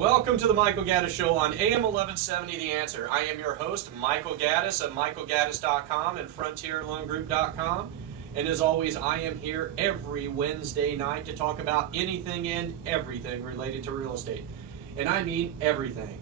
Welcome to the Michael Gaddis Show on AM 1170 The Answer. I am your host, Michael Gaddis of michaelgaddis.com and frontierloangroup.com. And as always, I am here every Wednesday night to talk about anything and everything related to real estate. And I mean everything.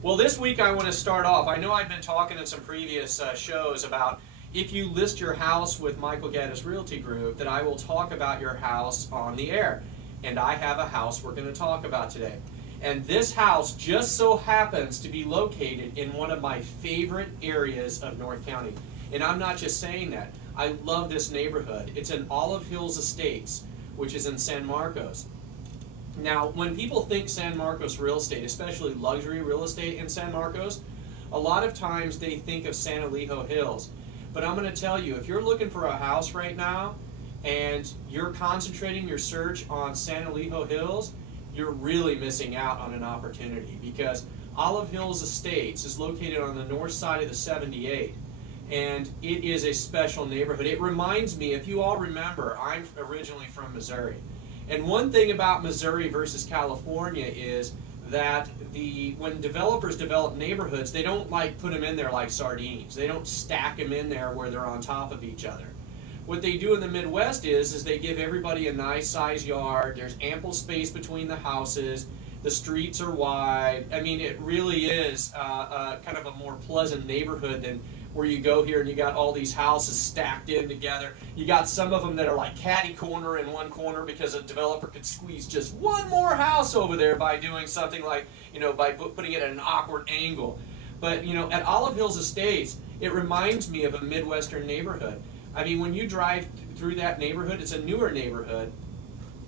Well, this week I want to start off. I know I've been talking in some previous shows about if you list your house with Michael Gaddis Realty Group, that I will talk about your house on the air. And I have a house we're going to talk about today. And this house just so happens to be located in one of my favorite areas of North County. And I'm not just saying that. I love this neighborhood. It's in Olive Hills Estates, which is in San Marcos. Now, when people think San Marcos real estate, especially luxury real estate in San Marcos, a lot of times they think of San Elijo Hills. But I'm going to tell you, if you're looking for a house right now and you're concentrating your search on San Elijo Hills, you're really missing out on an opportunity, because Olive Hills Estates is located on the north side of the 78, and it is a special neighborhood. It reminds me, if you all remember, I'm originally from Missouri, and one thing about Missouri versus California is that when developers develop neighborhoods, they don't put them in there like sardines. They don't stack them in there where they're on top of each other. What they do in the Midwest is they give everybody a nice size yard. There's ample space between the houses. The streets are wide. I mean, it really is kind of a more pleasant neighborhood than where you go here and you got all these houses stacked in together. You got some of them that are like catty corner in one corner because a developer could squeeze just one more house over there by doing something like, by putting it at an awkward angle. But, at Olive Hills Estates, it reminds me of a Midwestern neighborhood. I mean, when you drive through that neighborhood, it's a newer neighborhood.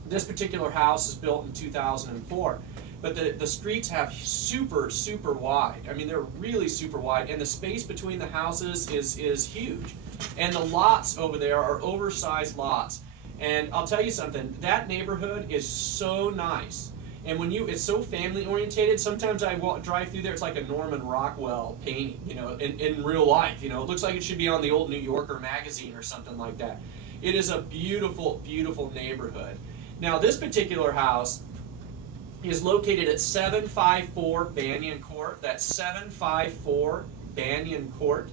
This particular house is built in 2004. But the streets have super, super wide. I mean, they're really super wide. And the space between the houses is huge. And the lots over there are oversized lots. And I'll tell you something, that neighborhood is so nice. And it's so family orientated. Sometimes I drive through there, it's like a Norman Rockwell painting, in real life. It looks like it should be on the old New Yorker magazine or something like that. It is a beautiful, beautiful neighborhood. Now, this particular house is located at 754 Banyan Court. That's 754 Banyan Court.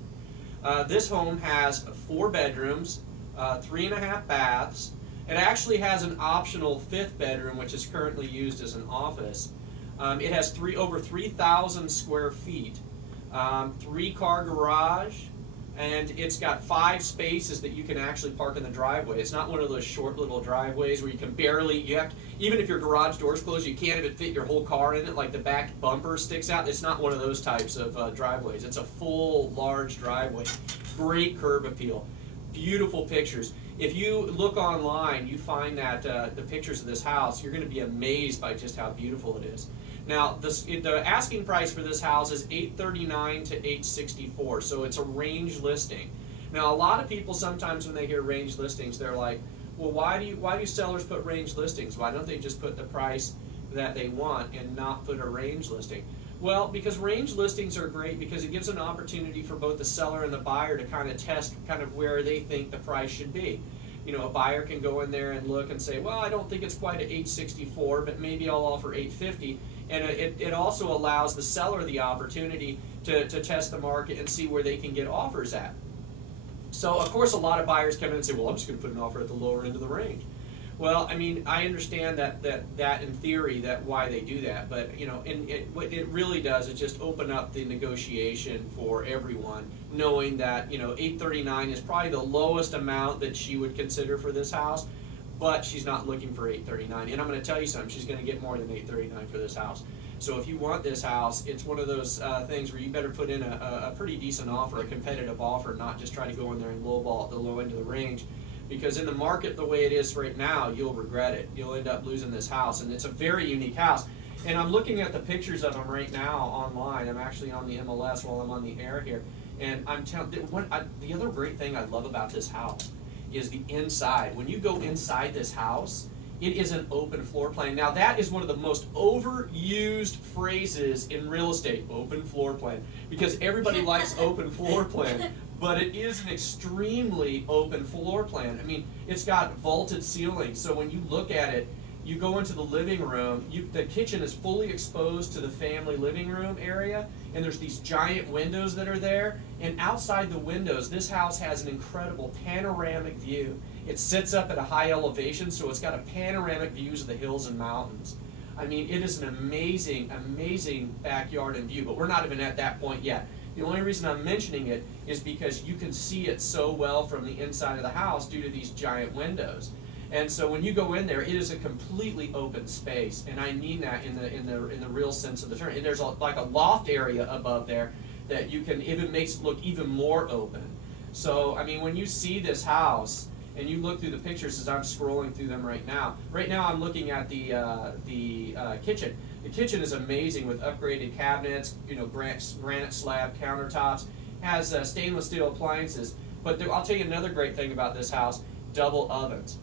This home has 4 bedrooms, 3.5 baths. It actually has an optional 5th bedroom, which is currently used as an office. It has over 3,000 square feet, 3-car garage, and it's got 5 spaces that you can actually park in the driveway. It's not one of those short little driveways where you can even if your garage door's closed, you can't even fit your whole car in it, like the back bumper sticks out. It's not one of those types of driveways. It's a full, large driveway. Great curb appeal. Beautiful pictures. If you look online, you find that the pictures of this house, you're going to be amazed by just how beautiful it is. Now, the asking price for this house is $839 to $864, so it's a range listing. Now, a lot of people sometimes when they hear range listings, they're like, well, why do sellers put range listings? Why don't they just put the price that they want and not put a range listing? Well, because range listings are great because it gives an opportunity for both the seller and the buyer to kind of test where they think the price should be. A buyer can go in there and look and say, well, I don't think it's quite at $864, but maybe I'll offer $850. And it also allows the seller the opportunity to test the market and see where they can get offers at. So, of course, a lot of buyers come in and say, well, I'm just going to put an offer at the lower end of the range. Well, I mean, I understand that in theory, why they do that, but what it really does is just open up the negotiation for everyone, knowing that $839 is probably the lowest amount that she would consider for this house, but she's not looking for $839. And I'm going to tell you something, she's going to get more than $839 for this house. So if you want this house, it's one of those things where you better put in a pretty decent offer, a competitive offer, not just try to go in there and lowball at the low end of the range. Because in the market the way it is right now, you'll regret it. You'll end up losing this house. And it's a very unique house. And I'm looking at the pictures of them right now online. I'm actually on the MLS while I'm on the air here. And I'm telling the other great thing I love about this house is the inside. When you go inside this house, it is an open floor plan. Now that is one of the most overused phrases in real estate, open floor plan. Because everybody likes open floor plan. But it is an extremely open floor plan. I mean, it's got vaulted ceilings, so when you look at it, You go into the living room, the kitchen is fully exposed to the family living room area, and there's these giant windows that are there, and outside the windows, this house has an incredible panoramic view. It sits up at a high elevation, so it's got a panoramic views of the hills and mountains. I mean, it is an amazing, amazing backyard and view, but we're not even at that point yet. The only reason I'm mentioning it is because you can see it so well from the inside of the house due to these giant windows. And so when you go in there, it is a completely open space, and I mean that in the real sense of the term. And there's like a loft area above there that you can even makes it look even more open. So I mean, when you see this house and you look through the pictures as I'm scrolling through them right now. Right now I'm looking at the kitchen. The kitchen is amazing with upgraded cabinets, granite slab countertops, has stainless steel appliances. But I'll tell you another great thing about this house: double ovens.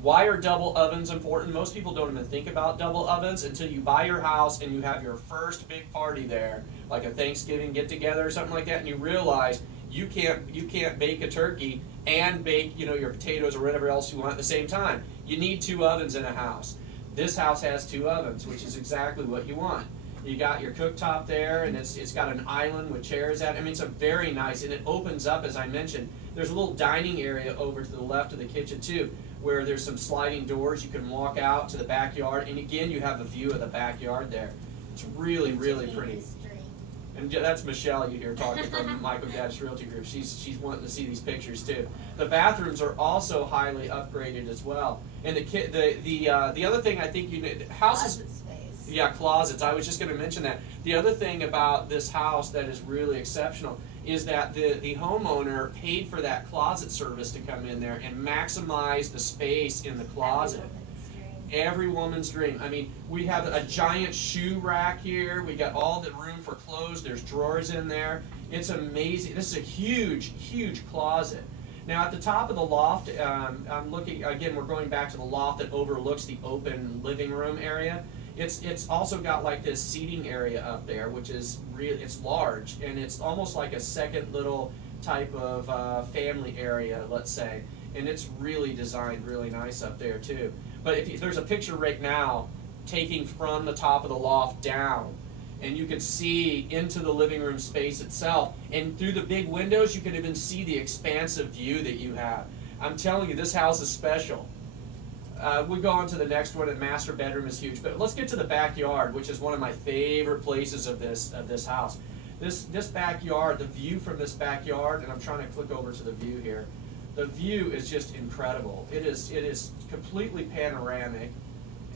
Why are double ovens important? Most people don't even think about double ovens until you buy your house and you have your first big party there, like a Thanksgiving get-together or something like that, and you realize you can't bake a turkey and bake your potatoes or whatever else you want at the same time. You need 2 ovens in a house. This house has 2 ovens, which is exactly what you want. You got your cooktop there, and it's got an island with chairs at it. I mean, it's a very nice, and it opens up, as I mentioned. There's a little dining area over to the left of the kitchen too, where there's some sliding doors. You can walk out to the backyard, and again, you have a view of the backyard there. It's really, really pretty. And that's Michelle you hear talking from Michael Gaddis Realty Group. She's wanting to see these pictures too. The bathrooms are also highly upgraded as well. And the other thing I think you need, houses. Closet space. Yeah, closets. I was just going to mention that. The other thing about this house that is really exceptional is that the homeowner paid for that closet service to come in there and maximize the space in the closet. Every woman's dream. I mean, we have a giant shoe rack here. We got all the room for clothes. There's drawers in there. It's amazing. This is a huge, huge closet. Now, at the top of the loft, I'm looking, again, we're going back to the loft that overlooks the open living room area. It's also got like this seating area up there, which is it's large, and it's almost like a second little type of family area, let's say. And it's really designed really nice up there too. But if there's a picture right now taking from the top of the loft down, and you can see into the living room space itself, and through the big windows you can even see the expansive view that you have. I'm telling you, this house is special. We go on to the next one, and master bedroom is huge. But let's get to the backyard, which is one of my favorite places of this house. This backyard, the view from this backyard, and I'm trying to click over to the view here. The view is just incredible. It is completely panoramic,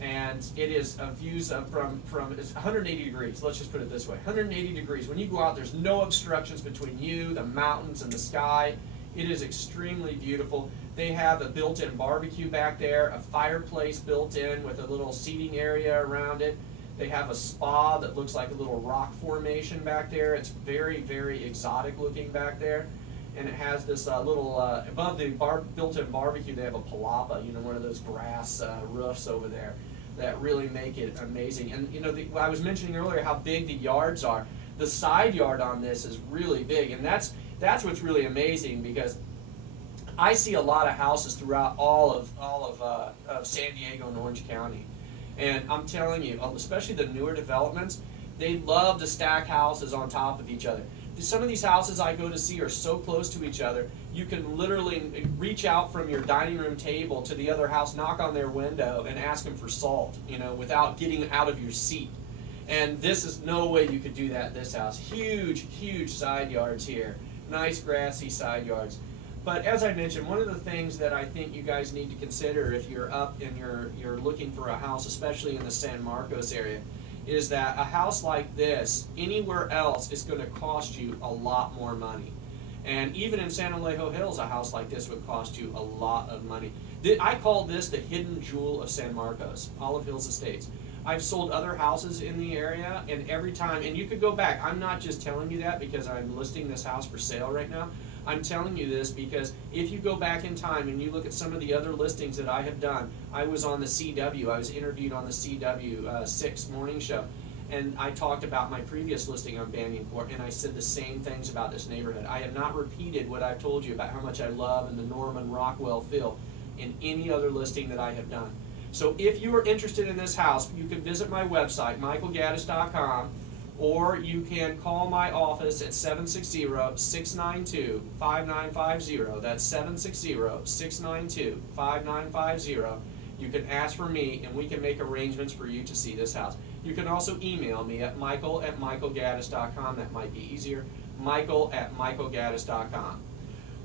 and it is views from it's 180 degrees. Let's just put it this way: 180 degrees. When you go out, there's no obstructions between you, the mountains, and the sky. It is extremely beautiful. They have a built-in barbecue back there, a fireplace built in with a little seating area around it. They have a spa that looks like a little rock formation back there. It's very, very exotic looking back there. And it has this little, above the built-in barbecue, they have a palapa, one of those grass roofs over there that really make it amazing. And, I was mentioning earlier how big the yards are. The side yard on this is really big, and that's what's really amazing, because I see a lot of houses throughout all of San Diego and Orange County. And I'm telling you, especially the newer developments, they love to stack houses on top of each other. Some of these houses I go to see are so close to each other, you can literally reach out from your dining room table to the other house, knock on their window, and ask them for salt, without getting out of your seat. And this is no way you could do that in this house. Huge, huge side yards here. Nice grassy side yards. But as I mentioned, one of the things that I think you guys need to consider if you're up and you're looking for a house, especially in the San Marcos area, is that a house like this, anywhere else, is going to cost you a lot more money. And even in San Alejo Hills, a house like this would cost you a lot of money. I call this the hidden jewel of San Marcos, Olive Hills Estates. I've sold other houses in the area, and every time, and you could go back, I'm not just telling you that because I'm listing this house for sale right now. I'm telling you this because if you go back in time and you look at some of the other listings that I have done, I was on the CW, I was interviewed on the CW 6 morning show, and I talked about my previous listing on Banyan Ct, and I said the same things about this neighborhood. I have not repeated what I've told you about how much I love and the Norman Rockwell feel in any other listing that I have done. So if you are interested in this house, you can visit my website, michaelgaddis.com, or you can call my office at 760-692-5950. That's 760-692-5950. You can ask for me, and we can make arrangements for you to see this house. You can also email me at michael@michaelgaddis.com. That might be easier. michael@michaelgaddis.com.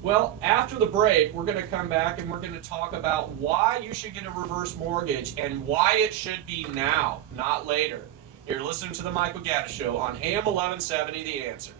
Well, after the break, we're going to come back and we're going to talk about why you should get a reverse mortgage and why it should be now, not later. You're listening to The Michael Gaddis Show on AM 1170, The Answer.